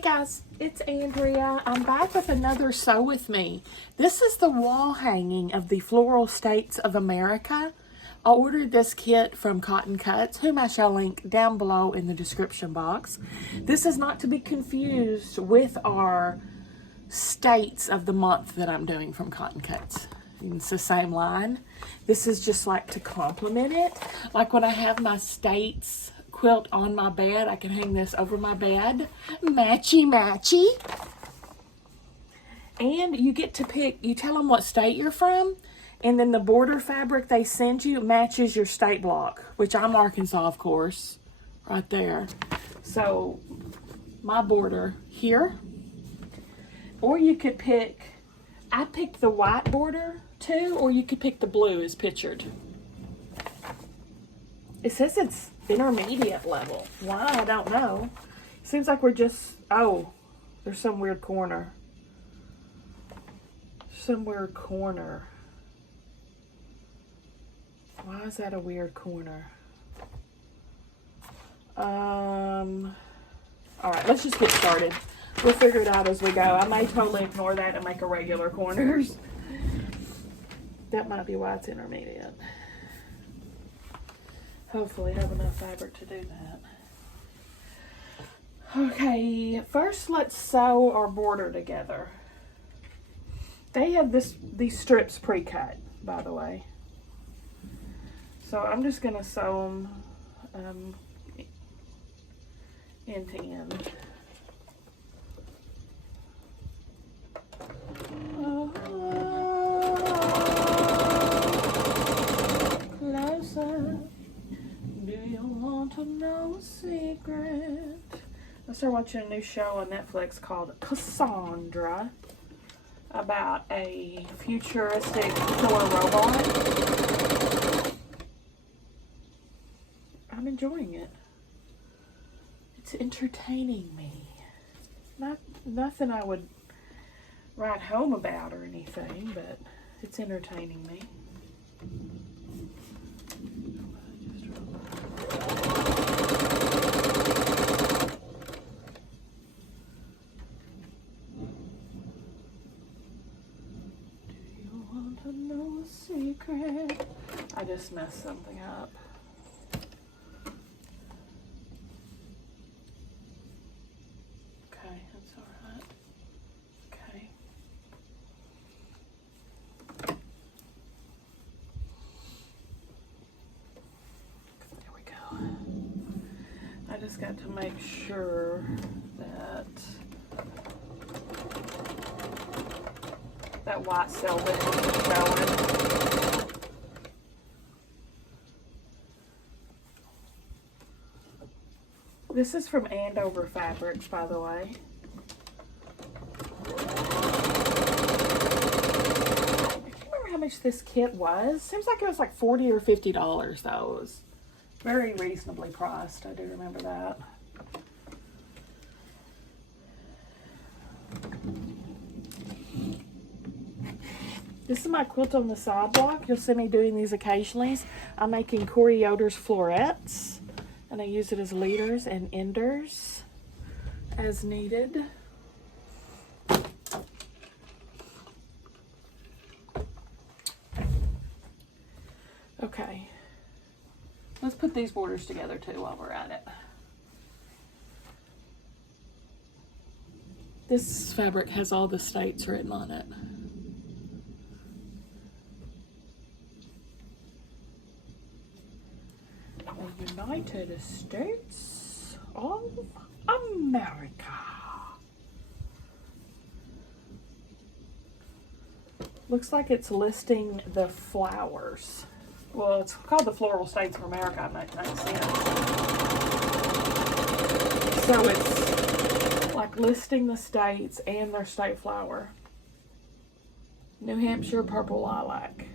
Hey guys, it's Andrea. I'm back with another Sew With Me. This is the wall hanging of the Floral States of America. I ordered this kit from Cotton Cuts, whom I shall link down below in the description box. This is not to be confused with our states of the month that I'm doing from Cotton Cuts. It's the same line. This is just like to complement it. Like when I have my states quilt on my bed, I can hang this over my bed. Matchy matchy. And you get to pick, you tell them what state you're from, and then the border fabric they send you matches your state block, which I'm Arkansas, of course, right there. So my border here, or you could pick, I picked the white border too, or you could pick the blue as pictured. It says it's intermediate level. Why? I don't know. Seems like we're just, oh, there's some weird corner. Some weird corner. Why is that a weird corner? All right, let's just get started. We'll figure it out as we go. I may totally ignore that and make a regular corners. That might be why it's intermediate. Hopefully have enough fabric to do that. Okay, first let's sew our border together. They have these strips pre-cut, by the way. So I'm just gonna sew them end to end. Closer. Do you want to know a secret? I started watching a new show on Netflix called Cassandra about a futuristic killer robot. I'm enjoying it. It's entertaining me. Nothing I would write home about or anything, but it's entertaining me. No secret. I just messed something up. Okay, that's all right. Okay. There we go. I just got to make sure that that white velvet is showing. This is from Andover Fabrics, by the way. I can't remember how much this kit was. Seems like it was like $40 or $50 though. It was very reasonably priced. I do remember that. This is my quilt on the side block. You'll see me doing these occasionally. I'm making Corey Yoder's florets, and I use it as leaders and enders as needed. Okay, let's put these borders together too while we're at it. This fabric has all the states written on it. United States of America. Looks like it's listing the flowers. Well, it's called the Floral States of America. That makes sense. So it's like listing the states and their state flower. New Hampshire purple lilac.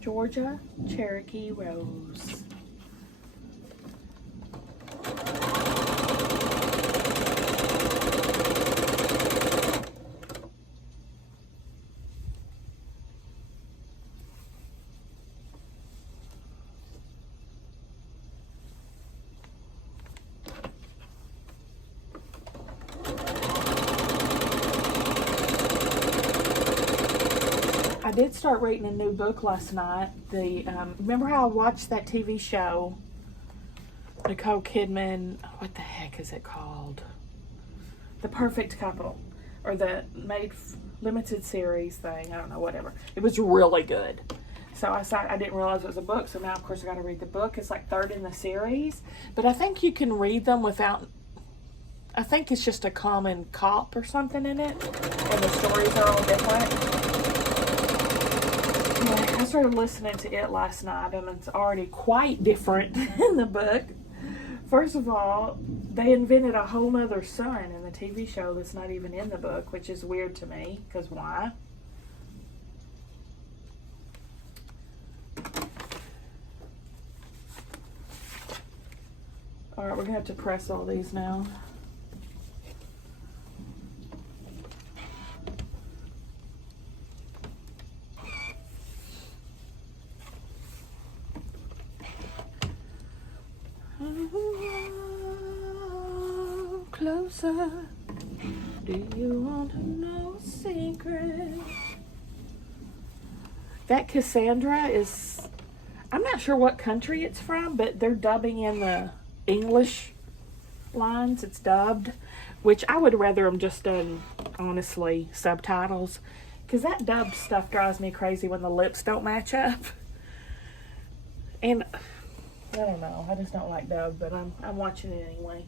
Georgia Cherokee Rose. I did start reading a new book last night. Remember how I watched that TV show, Nicole Kidman, what the heck is it called? The Perfect Couple, or the limited series thing, I don't know, whatever. It was really good. So I didn't realize it was a book, so now of course I got to read the book. It's like third in the series, but I think you can read them without, I think it's just a common cop or something in it, and the stories are all different. I started listening to it last night, and it's already quite different in the book. First of all, they invented a whole nother sun in the TV show that's not even in the book, which is weird to me, because why? Alright, we're going to have to press all these now. Closer, do you want to know a secret? That Cassandra is, I'm not sure what country it's from, but they're dubbing in the English lines. It's dubbed, which I would rather them just done, honestly, subtitles, because that dubbed stuff drives me crazy when the lips don't match up. And I don't know, I just don't like dubbed, but I'm watching it anyway.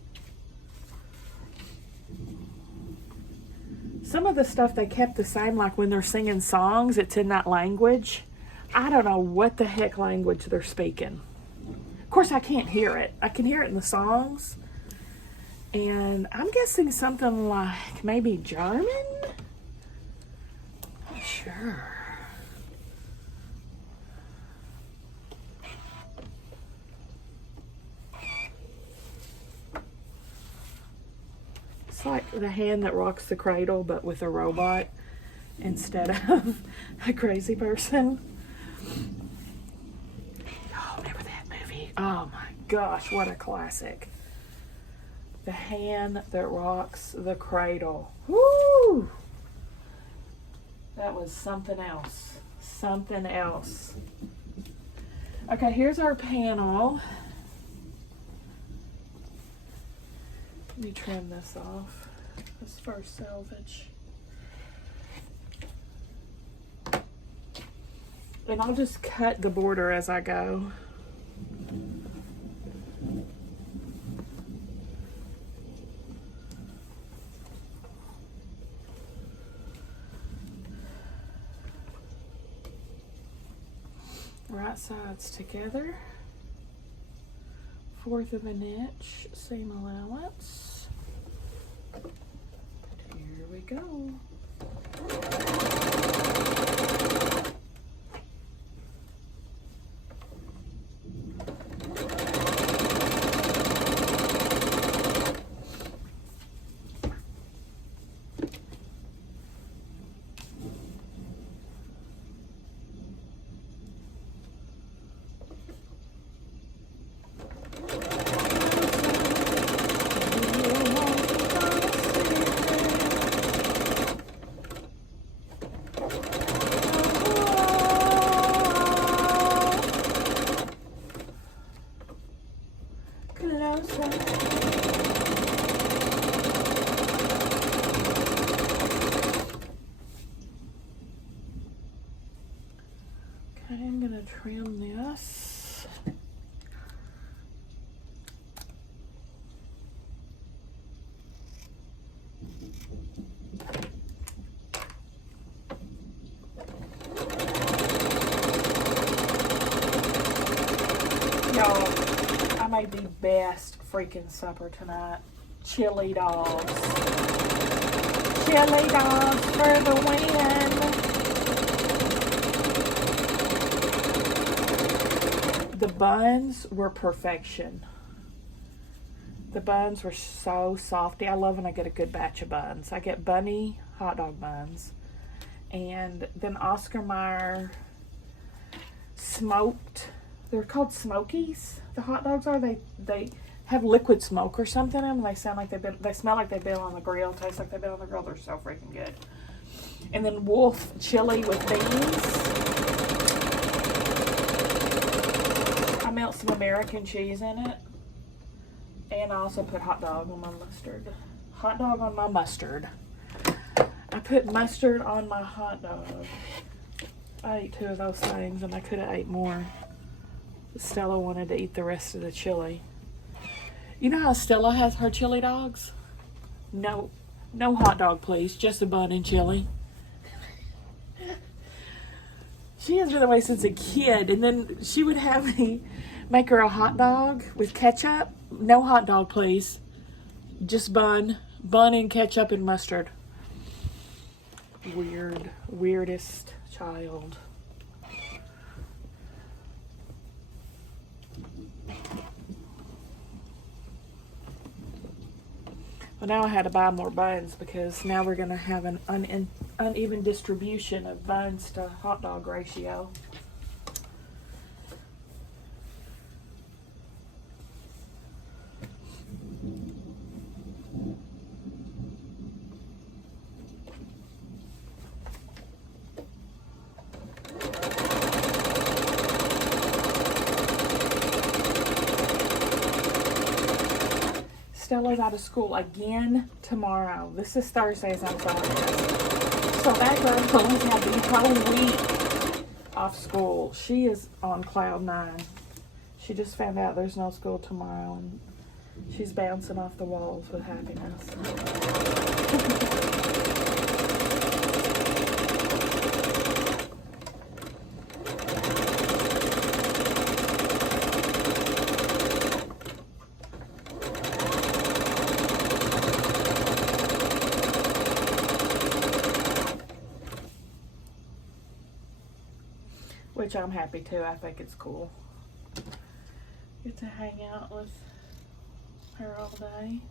Some of the stuff they kept the same, like when they're singing songs, it's in that language. I don't know what the heck language they're speaking. Of course, I can't hear it. I can hear it in the songs. And I'm guessing something like maybe German? Not sure. It's like The Hand That Rocks the Cradle, but with a robot instead of a crazy person. Oh, remember that movie? Oh my gosh, what a classic. The Hand That Rocks the Cradle. Woo! That was something else. Something else. Okay, here's our panel. Let me trim this off. This first salvage. And I'll just cut the border as I go. Right sides together. 1/4 of an inch seam allowance. Here we go. I'm going to trim this. Y'all, I made the best freaking supper tonight. Chili dogs. Chili dogs for the win. The buns were perfection. The buns were so softy. I love when I get a good batch of buns. I get bunny hot dog buns. And then Oscar Mayer smoked. They're called Smokies. The hot dogs are. They have liquid smoke or something in them. They sound like they smell like they've been on the grill. Taste like they've been on the grill. They're so freaking good. And then Wolf chili with beans. I melt some American cheese in it. And I also put hot dog on my mustard. Hot dog on my mustard. I put mustard on my hot dog. I ate 2 of those things and I could have ate more. Stella wanted to eat the rest of the chili. You know how Stella has her chili dogs? No hot dog, please. Just a bun and chili. She has been that way since a kid. And then she would have me make her a hot dog with ketchup. No hot dog, please. Just bun and ketchup and mustard. Weirdest child. Well, now I had to buy more buns because now we're going to have an uneven distribution of buns to hot dog ratio. Stella's out of school again tomorrow. This is Thursdays and Fridays. So that girl has had the whole week off school. She is on cloud 9. She just found out there's no school tomorrow and she's bouncing off the walls with happiness. Which I'm happy too. I think it's cool. Get to hang out with her all day.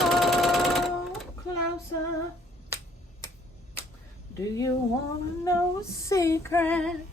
Oh, closer. Do you want to know a secret?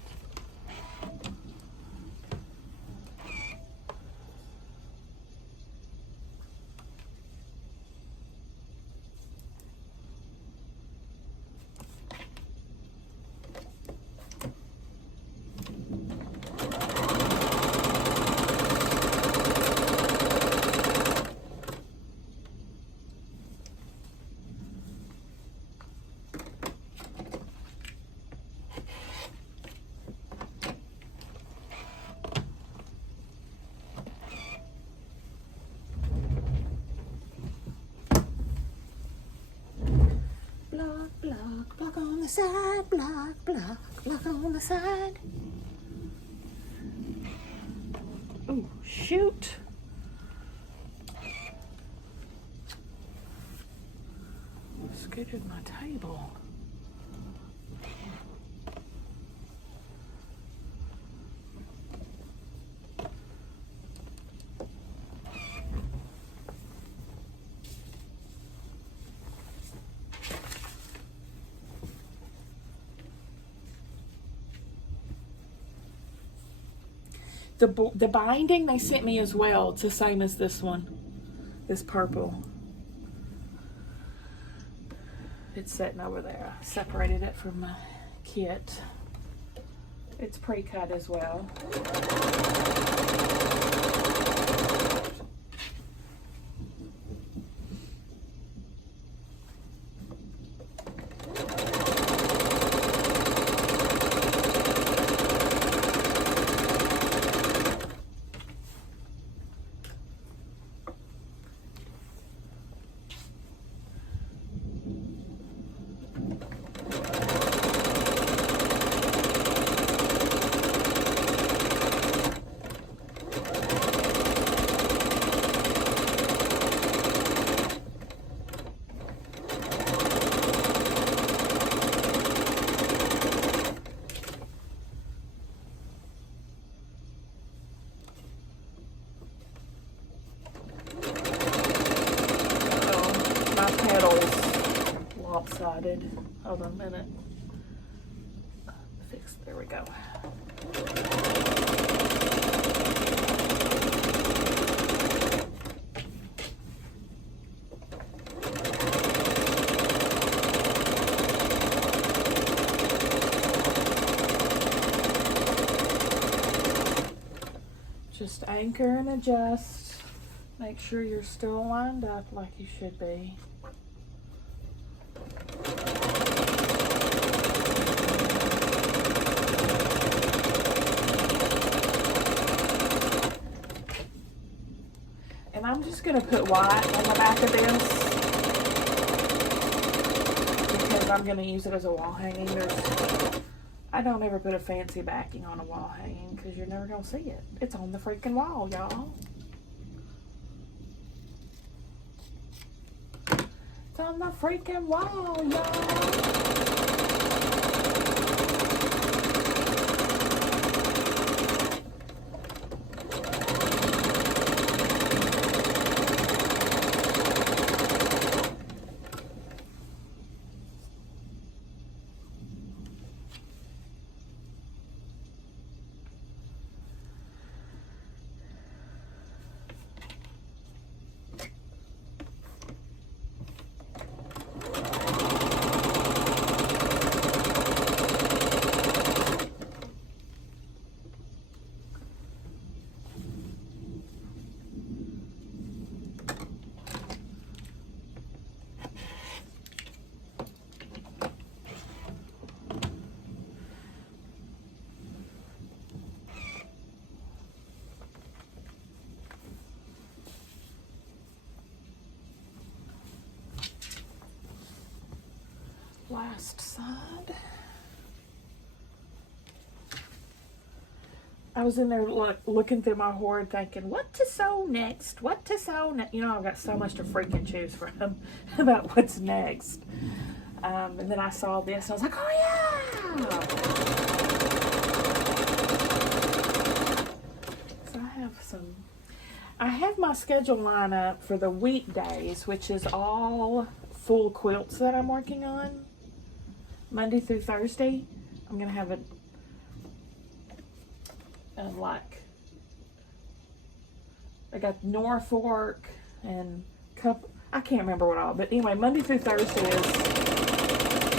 Block on the side, block on the side. Oh, shoot. Scooted my table. The binding they sent me as well. It's the same as this one. This purple. It's sitting over there. I separated it from my kit. It's pre-cut as well. knotted. Hold on a minute. There we go. Just anchor and adjust. Make sure you're still lined up like you should be. And I'm just going to put white on the back of this because I'm going to use it as a wall hanging. I don't ever put a fancy backing on a wall hanging because you're never going to see it. It's on the freaking wall, y'all. It's on the freaking wall, y'all. Last side. I was in there looking through my hoard thinking, what to sew next? What to sew next? You know, I've got so much to freaking choose from about what's next. And then I saw this and I was like, oh yeah! So I have my schedule line up for the weekdays, which is all full quilts that I'm working on. Monday through Thursday, I'm going to have I got Norfolk and I can't remember what all, but anyway, Monday through Thursday is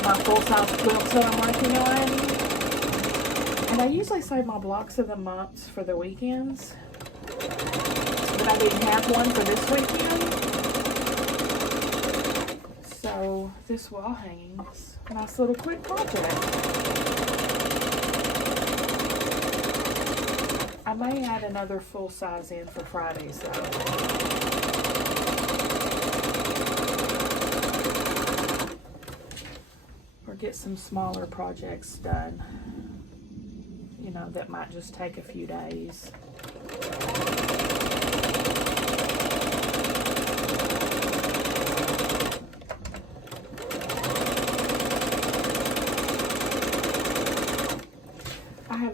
my full-size quilts that I'm working on. And I usually save my blocks of the months for the weekends, but I didn't have one for this weekend. So this wall hanging is a nice little quick project. I may add another full size in for Fridays though. Or get some smaller projects done. You know, that might just take a few days.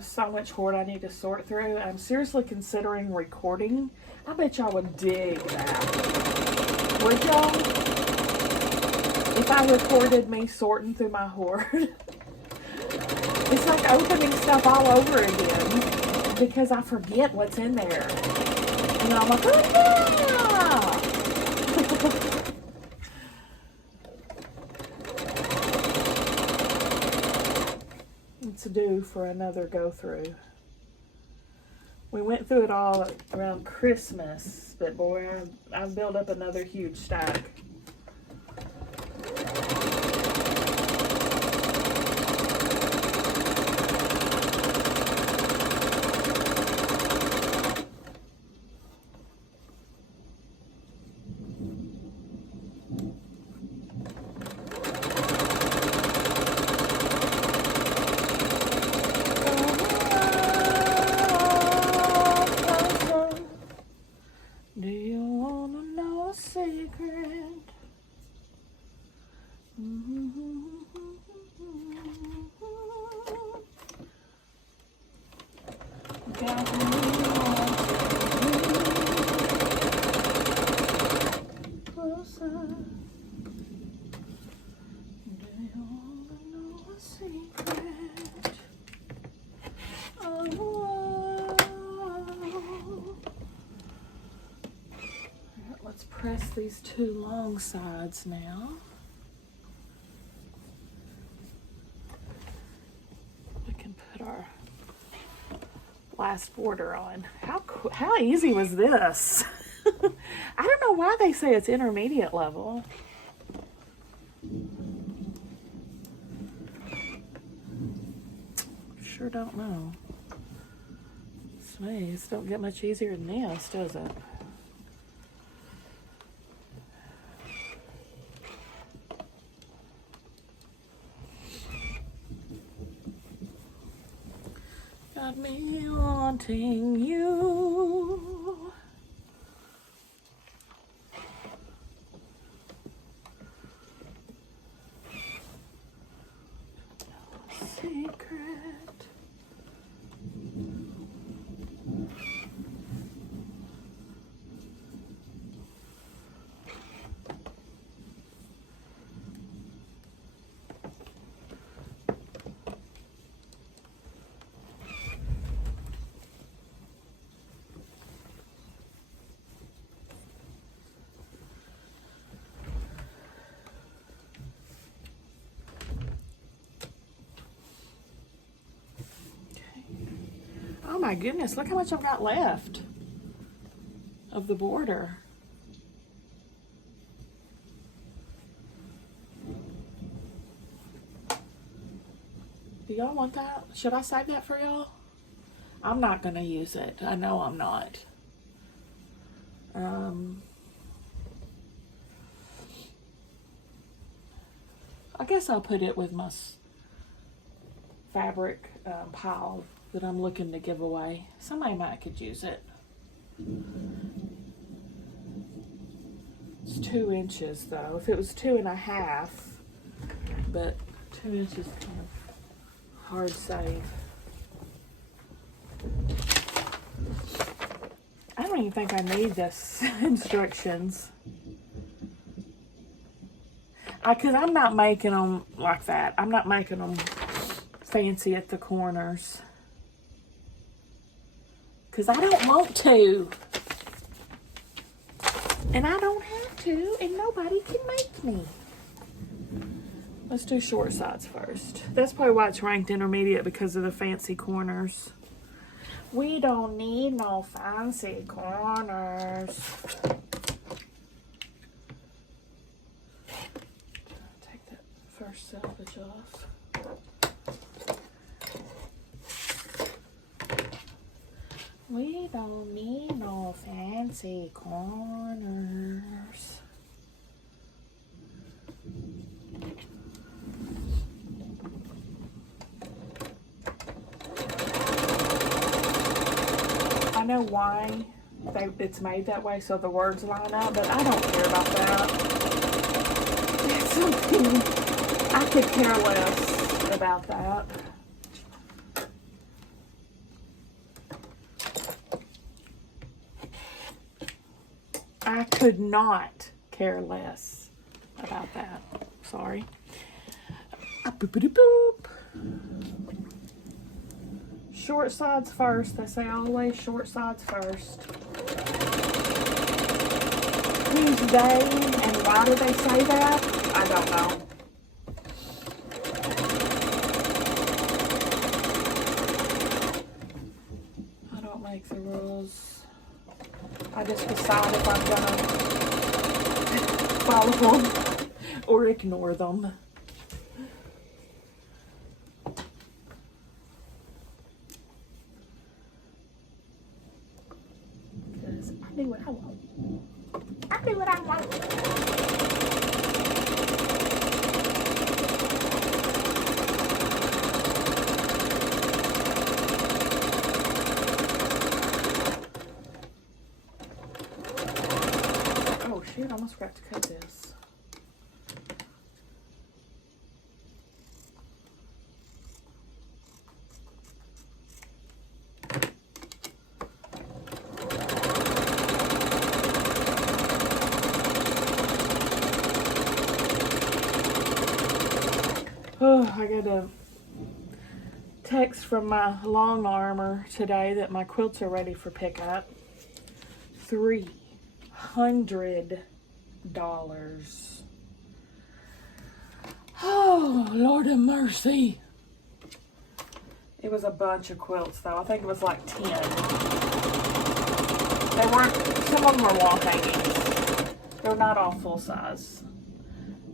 So much hoard I need to sort through. I'm seriously considering recording. I bet y'all would dig that. Would y'all? If I recorded me sorting through my hoard. It's like opening stuff all over again because I forget what's in there. And I'm like, oh yeah! To do for another go through. We went through it all around Christmas, but boy, I've built up another huge stack. these two long sides now. We can put our last border on. How easy was this? I don't know why they say it's intermediate level. Sure don't know. These don't get much easier than this, does it? Got me wanting you. Secret. Oh my goodness, look how much I've got left of the border. Do y'all want that? Should I save that for y'all? I'm not gonna use it. I know I'm not. I guess I'll put it with my fabric pile that I'm looking to give away. Somebody might could use it. It's 2 inches though. If it was 2.5, but 2 inches is kind of hard save. I don't even think I need this instructions. Because I'm not making them like that. I'm not making them fancy at the corners. Because I don't want to. And I don't have to. And nobody can make me. Let's do short sides first. That's probably why it's ranked intermediate, because of the fancy corners. We don't need no fancy corners. Take that first selvage off. We don't need no fancy corners. I know why it's made that way, so the words line up, but I don't care about that. It's something I could care less about that. I could not care less about that. Sorry. Boop. Short sides first. They say always short sides first. Who's they and why do they say that? I don't know. I don't make the rules. I just decide if I'm gonna follow them or ignore them. Because I do what I want. I do what I want. I almost forgot to cut this. Oh, I got a text from my long armor today that my quilts are ready for pickup. 300 Oh, Lord have mercy. It was a bunch of quilts though. I think it was like 10. They weren't, some of them were wall hangings. They're not all full size.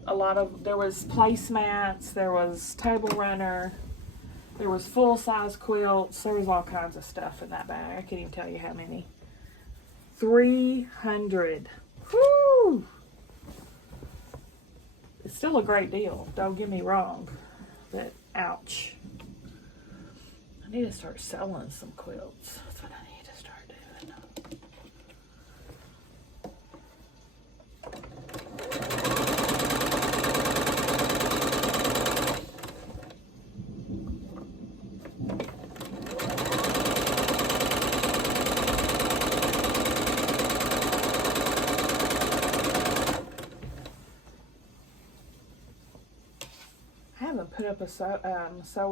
There was placemats, there was table runner, there was full size quilts, there was all kinds of stuff in that bag. I can't even tell you how many. 300. Whew! It's still a great deal, don't get me wrong, but ouch. I need to start selling some quilts. That's what I need to start doing. I haven't put up a show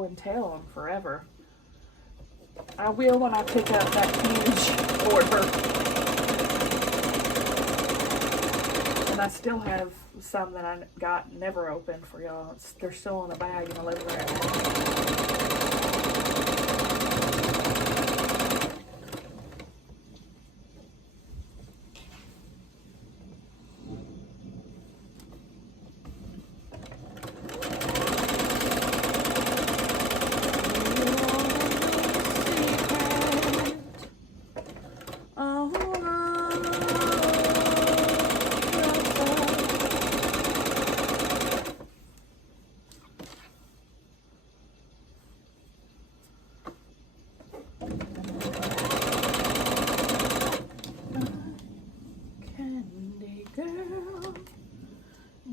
and tell in forever. I will when I pick up that huge order. And I still have some that I got never opened for y'all. They're still in a bag in the living room.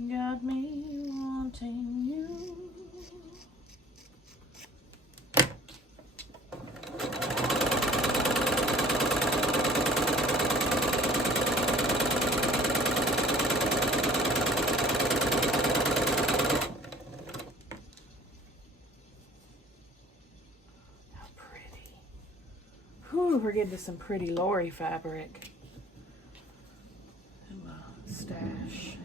Got me wanting you. How pretty. Whew, we're getting to some pretty Lori fabric. And my stash.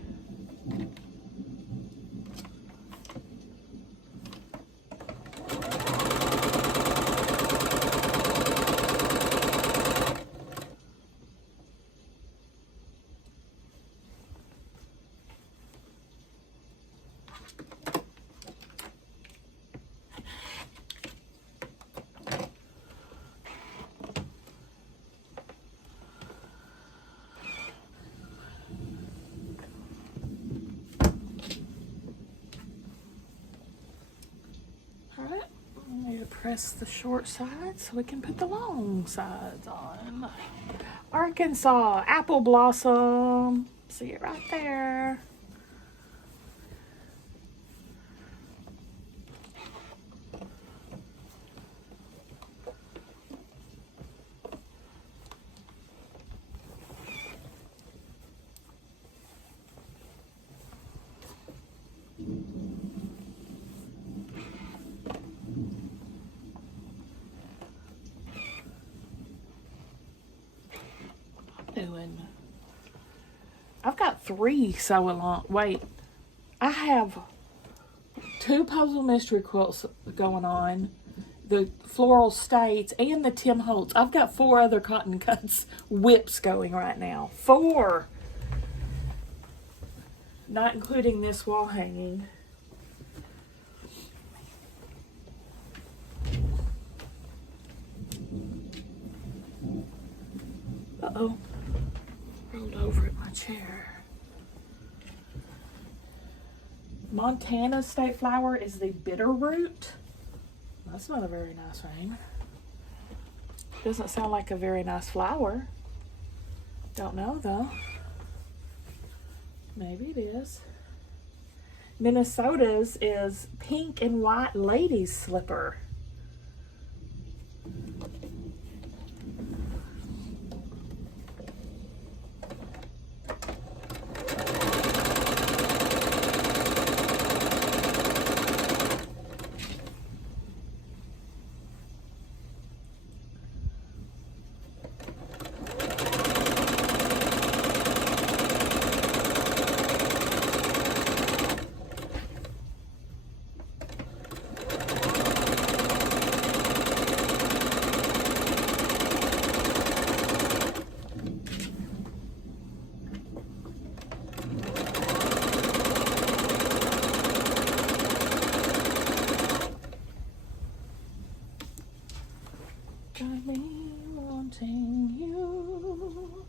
Alright, I need to press the short sides so we can put the long sides on. Arkansas apple blossom. See it right there. I've got 3 sew along. Wait, I have 2 puzzle mystery quilts going on, the Floral States and the Tim Holtz. I've got 4 other cotton cuts whips going right now. 4, not including this wall hanging. Uh-oh. Rolled over at my chair. Montana state flower is the bitter root. That's not a very nice name. Doesn't sound like a very nice flower. Don't know though. Maybe it is. Minnesota's is pink and white ladies slipper. Got me wanting you.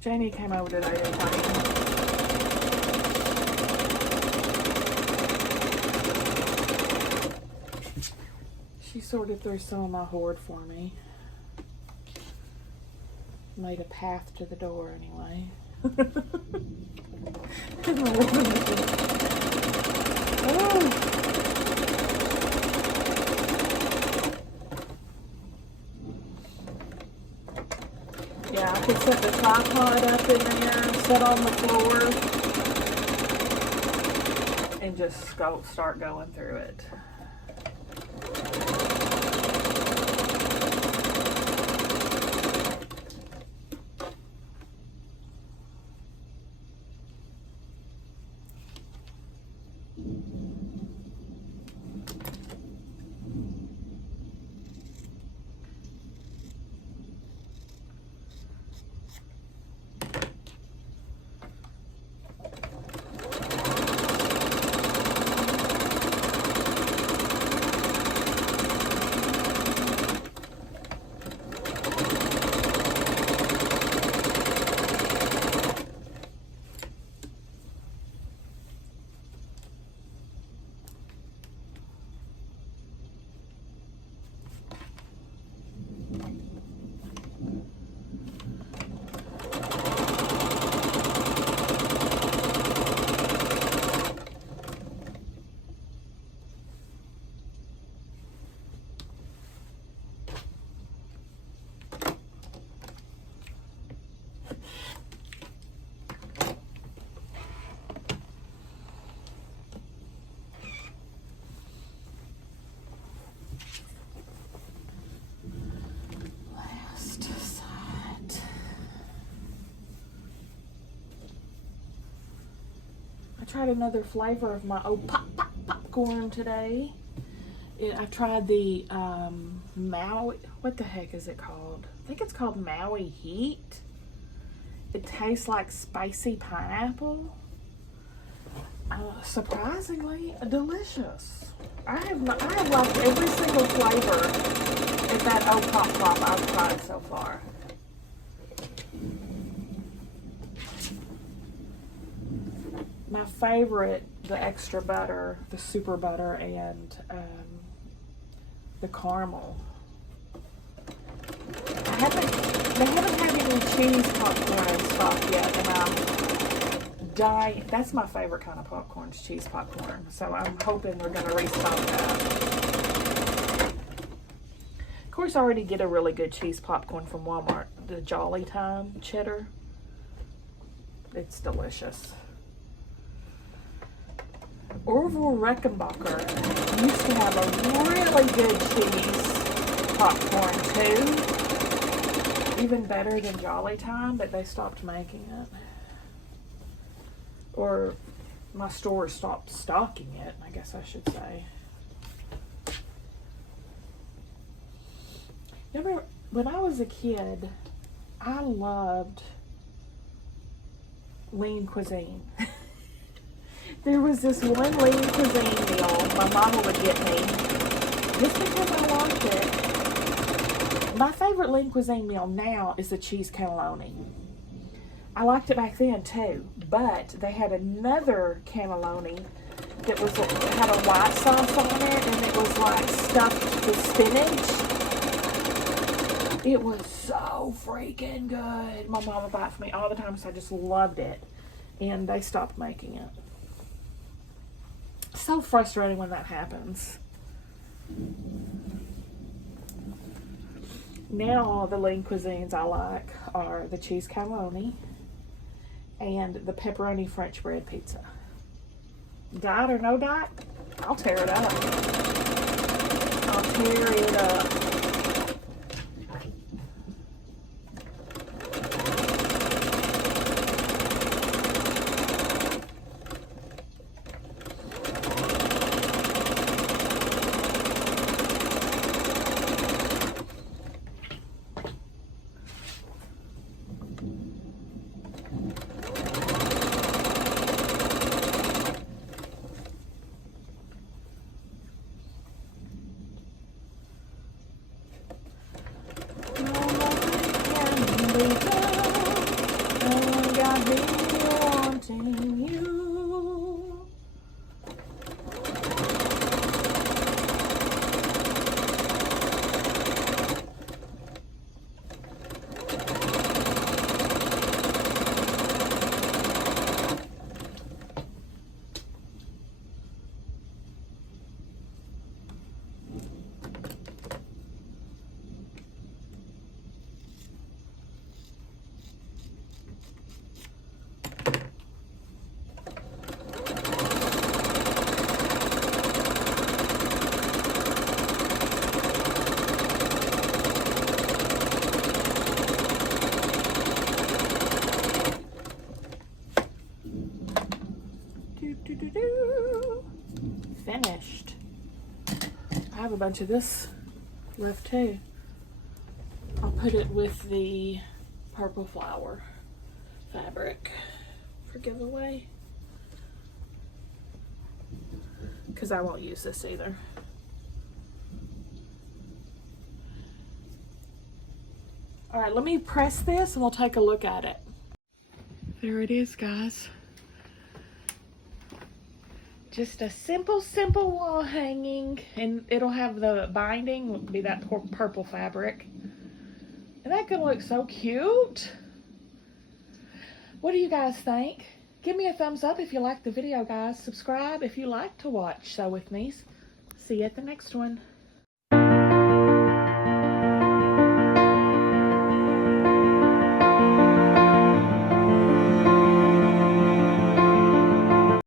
Janie came over today to paint. She sorted through some of my hoard for me. Made a path to the door anyway. Oh. Yeah, I could set the tripod up in there, set on the floor, and just start going through it. I tried another flavor of my old popcorn today. I tried the Maui, what the heck is it called? I think it's called Maui Heat. It tastes like spicy pineapple. Surprisingly delicious. I have liked every single flavor of that old pop I've tried so far. My favorite, the extra butter, the super butter, and the caramel. They haven't had any cheese popcorn in stock yet, and I'm dying. That's my favorite kind of popcorn, is cheese popcorn. So I'm hoping they're going to restock that. Of course, I already get a really good cheese popcorn from Walmart, the Jolly Time cheddar. It's delicious. Orville Reichenbacher used to have a really good cheese popcorn too. Even better than Jolly Time, but they stopped making it. Or my store stopped stocking it, I guess I should say. Remember, when I was a kid, I loved lean cuisine. There was this one lean cuisine meal my mama would get me, just because I liked it. My favorite lean cuisine meal now is the cheese cannelloni. I liked it back then too, but they had another cannelloni that had a white sauce on it, and it was like stuffed with spinach. It was so freaking good. My mama bought it for me all the time, so I just loved it. And they stopped making it. So frustrating when that happens. Now all the lean cuisines I like are the cheese cannelloni and the pepperoni French bread pizza. Diet or no diet, I'll tear it up. tear it up. Finished. I have a bunch of this left too. I'll put it with the purple flower fabric for giveaway, because I won't use this either. All right, let me press this and we'll take a look at it. There it is, guys. Just a simple wall hanging, and it'll have the binding, will be that purple fabric. Isn't that gonna look so cute? What do you guys think? Give me a thumbs up if you liked the video, guys. Subscribe if you like to watch Sew With Me. See you at the next one.